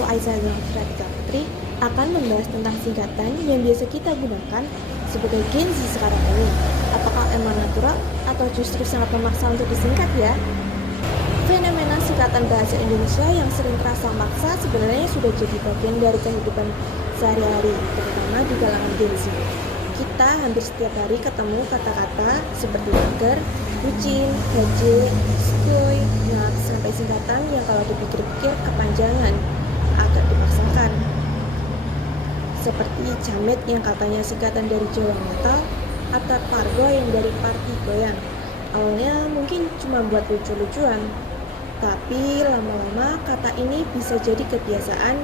Aku Aisyah Zafratika Putri akan membahas tentang singkatan yang biasa kita gunakan sebagai Gen Z sekarang ini. Apakah emang natural atau justru sangat memaksa untuk disingkat ya? Fenomena singkatan bahasa Indonesia yang sering terasa maksa sebenarnya sudah jadi bagian dari kehidupan sehari-hari, terutama di kalangan Gen Z. Kita hampir setiap hari ketemu kata-kata seperti mager, bucin, gaje, skuy, ngaks, sampai singkatan yang kalau dipikir-pikir kepanjangan, agak dipaksakan. Seperti jamet yang katanya singkatan dari Jawa Metal, atau pargo yang dari party goyang. Awalnya mungkin cuma buat lucu-lucuan, tapi lama-lama kata ini bisa jadi kebiasaan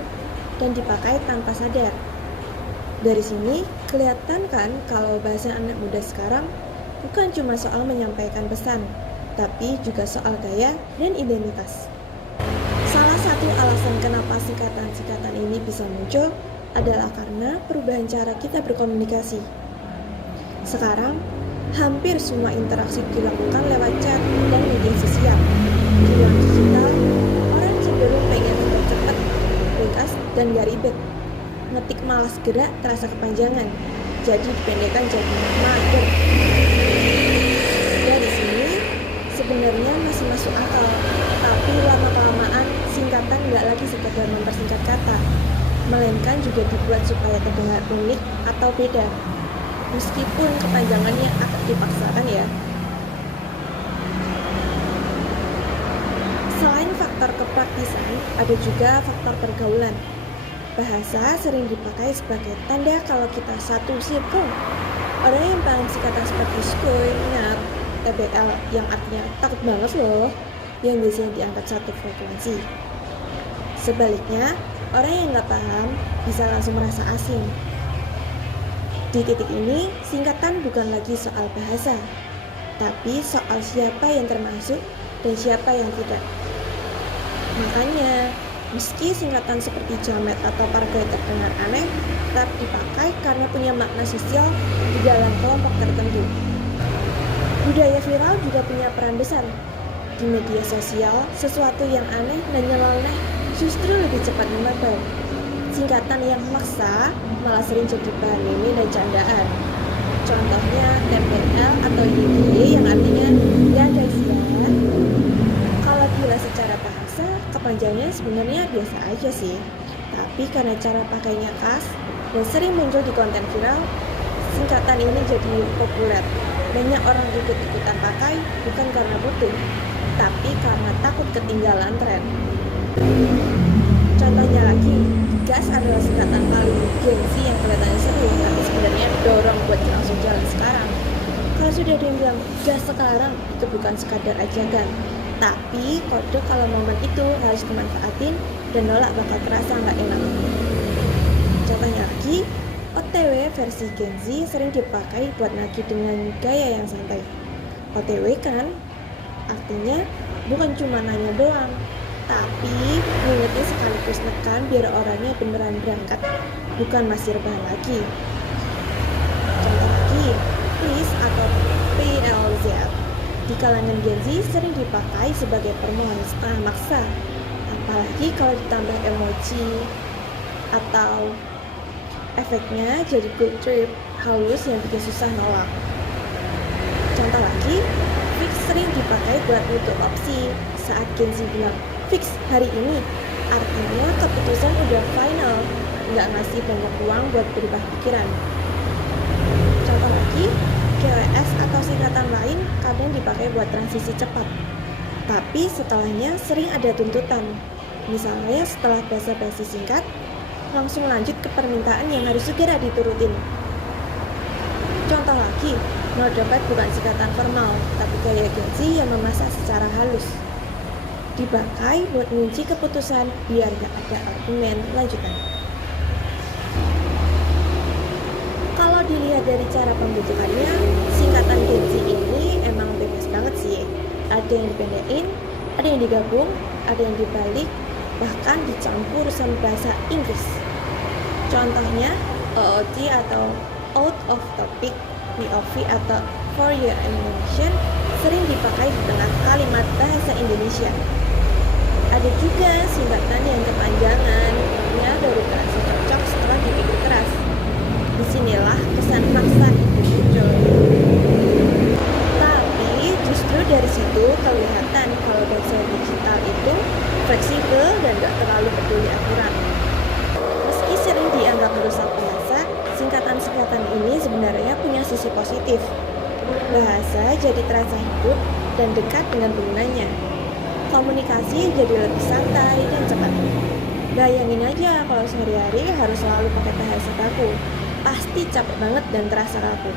dan dipakai tanpa sadar. Dari sini kelihatan kan kalau bahasa anak muda sekarang bukan cuma soal menyampaikan pesan, tapi juga soal gaya dan identitas. Salah satu alasan kenapa singkatan-singkatan ini bisa muncul adalah karena perubahan cara kita berkomunikasi. Sekarang, hampir semua interaksi dilakukan lewat chat dan media sosial. Di ruang digital, orang cenderung pengen cepat, ringkas, dan gak ribet. Ngetik malas gerak terasa kepanjangan, jadi dipendekkan jadi mager. Dari sini, sebenarnya masih masuk akal, tapi lama-kelamaan singkatan gak lagi sekedar mempersingkat kata, melainkan juga dibuat supaya terdengar unik atau beda. Meskipun kepanjangannya akan dipaksakan ya. Selain faktor kepraktisan, ada juga faktor pergaulan. Bahasa sering dipakai sebagai tanda kalau kita satu circle. Orang yang paling singkatan seperti skuy, ngap, TBL yang artinya takut banget loh, yang biasanya diangkat satu frekuensi. Sebaliknya, orang yang nggak paham bisa langsung merasa asing. Di titik ini, singkatan bukan lagi soal bahasa, tapi soal siapa yang termasuk dan siapa yang tidak. Makanya, meski singkatan seperti jamet atau pargo terdengar aneh, tetap dipakai karena punya makna sosial di dalam kelompok tertentu. Budaya viral juga punya peran besar. Di media sosial, sesuatu yang aneh dan nyeleneh justru lebih cepat menyebar. Singkatan yang maksa malah sering jadi bahan meme dan candaan. Contohnya TPL atau YGY yang artinya ya guys ya. Kalau dilihat secara bahasa, kepanjangannya sebenarnya biasa aja sih. Tapi karena cara pakainya khas dan sering muncul di konten viral, singkatan ini jadi populer. Banyak orang ikut-ikutan pakai bukan karena butuh, tapi karena takut ketinggalan tren. Contohnya lagi, gas adalah singkatan paling Gen Z yang kelihatannya seru, tapi sebenarnya dorong buat langsung jalan sekarang. Kalau sudah ada yang bilang gas sekarang, itu bukan sekadar ajakan, tapi kode kalau momen itu harus dimanfaatin dan nolak bakal terasa nggak enak. Contohnya lagi, OTW versi Gen Z sering dipakai buat nagih dengan gaya yang santai. OTW kan, artinya bukan cuma nanya doang, tapi ngingetin sekaligus nekan biar orangnya beneran berangkat, bukan masih rebahan lagi. Contoh lagi, please atau PLZ di kalangan Gen Z sering dipakai sebagai permohonan setengah maksa, apalagi kalau ditambah emoji atau efeknya jadi good trip halus yang bikin susah nolak. Contoh lagi, fix sering dipakai buat nutup opsi saat Gen Z bilang fix hari ini, artinya keputusan udah final, nggak ngasih banyak uang buat berubah pikiran. Contoh lagi, KWS atau singkatan lain kadang dipakai buat transisi cepat, tapi setelahnya sering ada tuntutan. Misalnya setelah basa-basi singkat, langsung lanjut ke permintaan yang harus segera diturutin. Contoh lagi, no dompet bukan singkatan formal, tapi gaya Gen Z yang memasak secara halus. Dipakai buat ngunci keputusan biar gak ada argumen lanjutan. Kalau dilihat dari cara pembentukannya, singkatan Gen Z ini emang bebas banget sih. Ada yang dipendekin, ada yang digabung, ada yang dibalik, bahkan dicampur sama bahasa Inggris. Contohnya OOT atau out of topic, POV atau for your information sering dipakai di tengah kalimat bahasa Indonesia. Ada juga singkatan yang kepanjangan fleksibel dan gak terlalu peduli aturan. Meski sering dianggap merusak bahasa, singkatan-singkatan ini sebenarnya punya sisi positif. Bahasa jadi terasa hidup dan dekat dengan penggunanya. Komunikasi jadi lebih santai dan cepat. Bayangin aja kalau sehari-hari harus selalu pakai bahasa baku, pasti capek banget dan terasa kaku.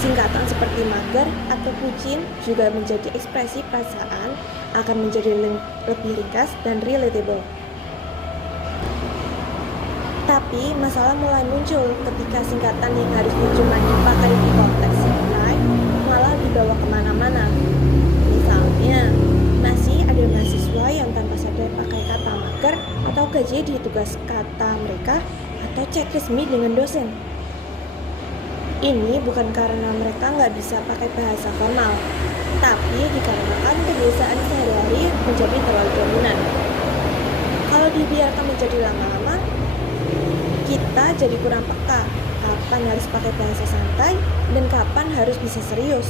Singkatan seperti mager atau bucin juga menjadi ekspresi perasaan, akan menjadi lebih ringkas dan relatable. Tapi masalah mulai muncul ketika singkatan yang harusnya cuma dipakai di konteks santai malah dibawa kemana-mana. Misalnya, masih ada mahasiswa yang tanpa sadar pakai kata mager atau gaji di tugas kata mereka atau chat resmi dengan dosen. Ini bukan karena mereka nggak bisa pakai bahasa formal, tapi dikarenakan kebiasaan sehari-hari menjadi terlalu dominan. Kalau dibiarkan menjadi lama-lama, kita jadi kurang peka kapan harus pakai bahasa santai dan kapan harus bisa serius.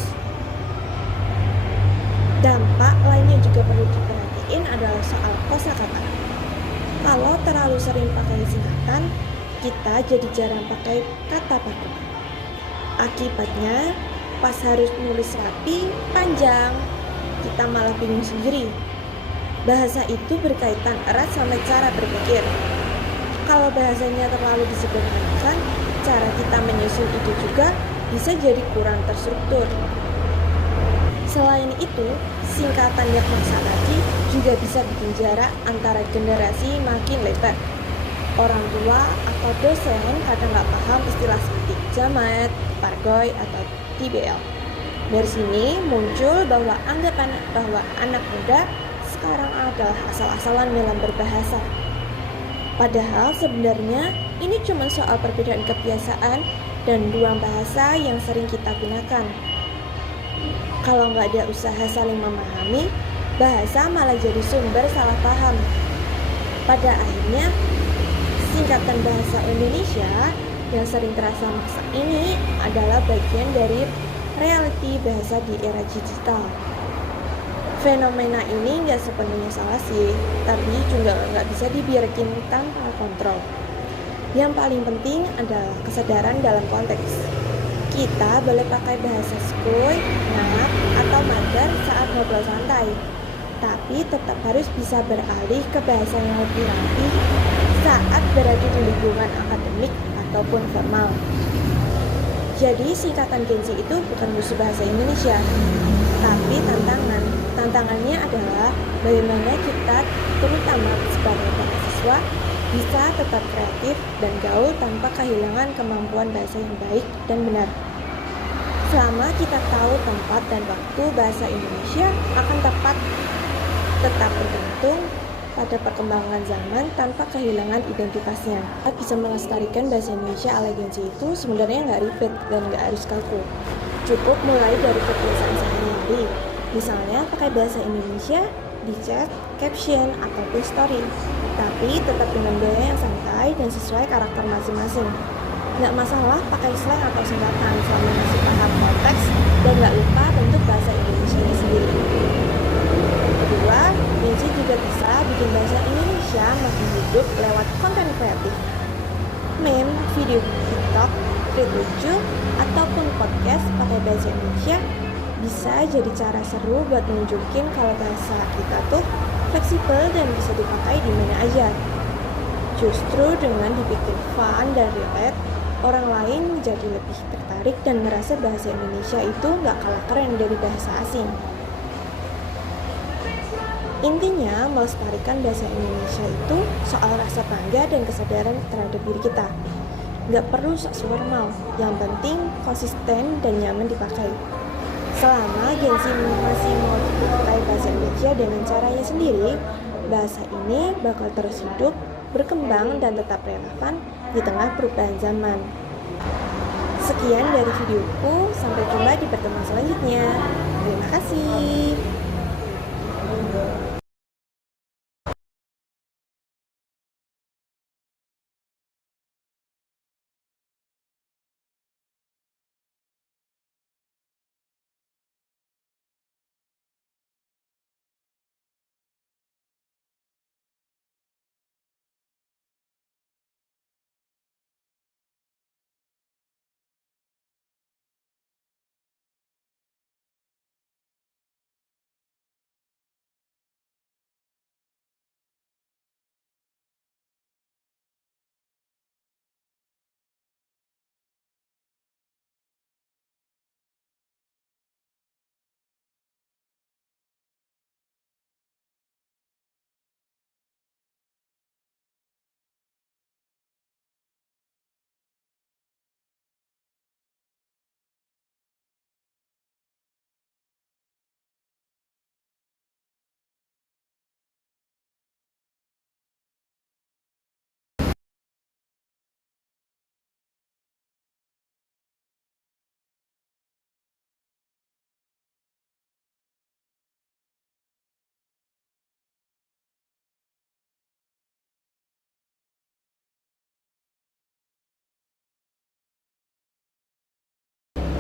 Dampak lainnya juga perlu diperhatiin adalah soal kosakata. Kalau terlalu sering pakai singkatan, kita jadi jarang pakai kata baku. Akibatnya, pas harus nulis rapi, panjang, kita malah bingung sendiri. Bahasa itu berkaitan erat sama cara berpikir. Kalau bahasanya terlalu disederhanakan, cara kita menyusun ide juga bisa jadi kurang terstruktur. Selain itu, singkatan yang maksa tadi juga bisa bikin jarak antara generasi makin lebar. Orang tua atau dosen kadang nggak paham istilah seperti jamat, pargoy, atau TBL. Dari sini muncul bahwa anggapan bahwa anak muda sekarang adalah asal-asalan dalam berbahasa. Padahal sebenarnya ini cuma soal perbedaan kebiasaan dan ruang bahasa yang sering kita gunakan. Kalau nggak ada usaha saling memahami, bahasa malah jadi sumber salah paham. Pada akhirnya, singkatan bahasa Indonesia yang sering terasa maksa ini adalah bagian dari realiti bahasa di era digital. Fenomena ini nggak sepenuhnya salah sih, tapi juga nggak bisa dibiarkan tanpa kontrol. Yang paling penting adalah kesadaran dalam konteks. Kita boleh pakai bahasa skuy, nak, atau mager saat ngobrol santai, tapi tetap harus bisa beralih ke bahasa yang lebih rapi saat berada di lingkungan akademik ataupun formal. Jadi singkatan Gen Z itu bukan musuh bahasa Indonesia, tapi tantangan. Tantangannya adalah bagaimana kita, terutama sebagai mahasiswa, bisa tetap kreatif dan gaul tanpa kehilangan kemampuan bahasa yang baik dan benar. Selama kita tahu tempat dan waktu, bahasa Indonesia akan tetap bergantung pada perkembangan zaman tanpa kehilangan identitasnya. Kita bisa melestarikan bahasa Indonesia ala Gen Z itu sebenarnya nggak ribet dan nggak harus kaku. Cukup mulai dari kebiasaan sehari-hari. Misalnya pakai bahasa Indonesia di chat, caption, ataupun story. Tapi tetap dengan gaya yang santai dan sesuai karakter masing-masing. Nggak masalah pakai slang atau singkatan selama masih paham konteks dan nggak lupa bentuk bahasa Indonesia sendiri. Kedua, Gen Z juga bisa bikin bahasa Indonesia makin hidup lewat konten kreatif. Meme, video TikTok, tweet lucu, ataupun podcast pakai bahasa Indonesia bisa jadi cara seru buat nunjukin kalau bahasa kita tuh fleksibel dan bisa dipakai di mana aja. Justru dengan dibikin fun dan relate, orang lain jadi lebih tertarik dan merasa bahasa Indonesia itu nggak kalah keren dari bahasa asing. Intinya, melestarikan bahasa Indonesia itu soal rasa bangga dan kesadaran terhadap diri kita. Nggak perlu sok formal, yang penting konsisten dan nyaman dipakai. Selama Gen Z masih mau pakai bahasa Indonesia dengan caranya sendiri, bahasa ini bakal terus hidup, berkembang, dan tetap relevan di tengah perubahan zaman. Sekian dari videoku, sampai jumpa di pertemuan selanjutnya. Terima kasih.